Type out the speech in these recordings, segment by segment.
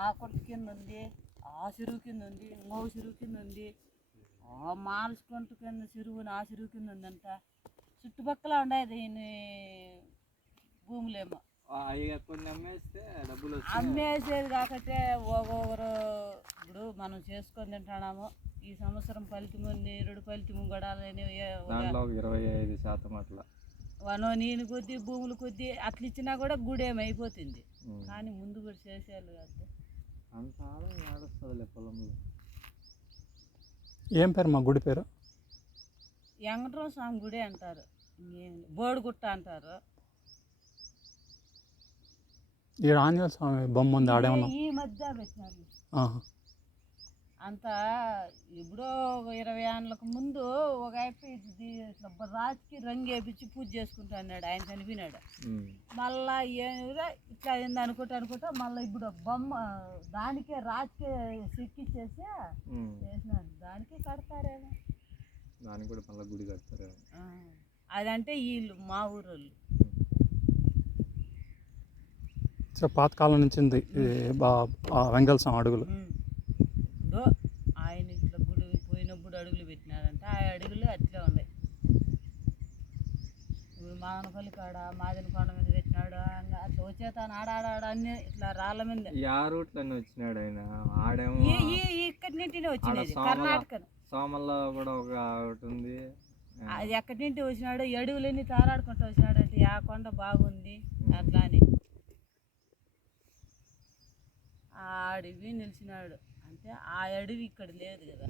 ఆ కొట్టు కింద ఉంది, ఆ చెరువు కింద ఉంది, ఇంకో చెరువు కింద ఉంది, ఆ మాల్చుకుంటు కింద చెరువుని ఆ చెరువు కింద ఉందంట. చుట్టుపక్కల ఉండేది దీని భూములేమో కొన్ని అమ్మేస్తే డబ్బులు అమ్మేసేది కాకపోతే ఒక్కొక్కరు ఇప్పుడు మనం చేసుకొని తింటున్నాము. ఈ సంవత్సరం ఫలితము నిరుడు ఫలితము కూడా 25% అట్లా నేను కొద్దీ భూములు కొద్దీ అట్లా ఇచ్చినా కూడా గుడేమైపోతుంది. కానీ ముందు కూడా చేసేయాలి కదా. అంత ఆదాయం ఆడొస్తుందిలే పొలంలో. ఏం పేరు మా గుడి పేరు? వెంకటరామ స్వామి గుడి అంటారు, బోడిగుట్ట అంటారు. ఈ ఆంజనేయ స్వామి బొమ్మ ఉంది ఆడేమన్నా ఈ మధ్య పెట్టినారు. అంతా ఎప్పుడో 20 ఏళ్ళకు ముందు ఒక ఇట్లా రాతికి రంగు వేపించి పూజ చేసుకుంటా అన్నాడు. ఆయన చనిపోయినాడు. మళ్ళా ఇట్లా అయింది అనుకుంటా మళ్ళీ ఇప్పుడు బొమ్మ దానికే రాతికే చెక్కిచ్చేసి చేసినాడు. దానికే కడతారేమో, దానికి కూడా మళ్ళీ గుడి కడతారు. అదంటే వీళ్ళు మా ఊరోళ్ళు. పాతకాలం నుంచి ఉంది వెంకటేశ్వర స్వామి అడుగులు. ఆయన ఇట్లా గుడి పోయినప్పుడు అడుగులు పెట్టినాడంట. ఆ అడుగులు అట్లే ఉన్నాయి. ఇప్పుడు మాదనపల్లి కాడ మాదినకొండ మీద పెట్టినాడు. అట్లా వచ్చేతాను ఆడాడ అన్ని ఇట్లా రాళ్ళ మీద వచ్చినాడు ఆయన. ఆడేమో ఇక్కడి నుండి వచ్చినది కర్ణాటక. సోమల్లో కూడా ఒకటి ఉంది. అది ఎక్కడి నుండి వచ్చినాడు, అడుగులన్నీ తారాడుకుంటూ వచ్చినాడు. అంటే ఆ కొండ బాగుంది అట్లా అని ఆ అడవి నిలిచినాడు. అంటే ఆ అడవి ఇక్కడ లేదు కదా,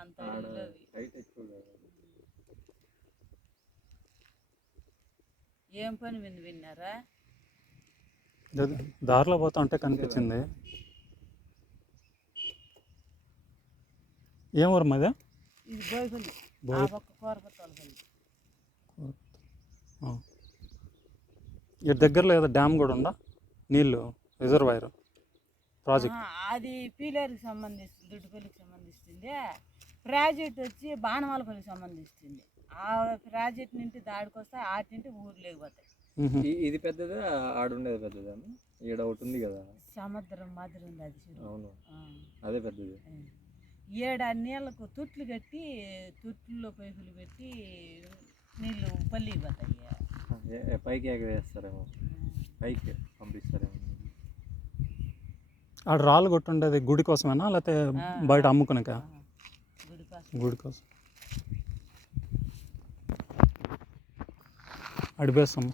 అంత అడవిలో ఏం పని మీద విన్నారా? దారిలో పోతా ఉంటే కనిపించింది. ఏం ఊరు మాది? ఇది బోయపల్లి, కోరపల్లి. ఇటు దగ్గరలో ఏదో డ్యామ్ కూడా ఉందా, నీళ్ళు రిజర్వాయర్ ప్రాజెక్ట్? అది పీలేరుకి సంబంధిస్తుంది, దుడ్డుపల్లికి సంబంధిస్తుంది. ప్రాజెక్ట్ వచ్చి బాణమాలపల్లికి సంబంధిస్తుంది. ఆ ప్రాజెక్ట్ నుండి దాడికొస్తే ఆటి నుండి ఊరు లేకపోతాయి. ఇది పెద్దదా, ఆడుండేది పెద్దదా? ఈడ ఒకటి ఉంది కదా సముద్రం మాదిరి ఉంది అది. అవును, అదే పెద్దది. 7 నీళ్ళకు తుట్లు కట్టి తుట్లలో పైపులు పెట్టి నీళ్ళు పల్లికి పోతాయి. పైకి ఎగరేస్తారేమో, పైకి పంపిస్తారేమో. ఆడ రాళ్ళు కొట్టుండేది గుడి కోసమేనా లేకపోతే బయట అమ్ముకునేక? గుడి కోసం. అడిపేస్తాము.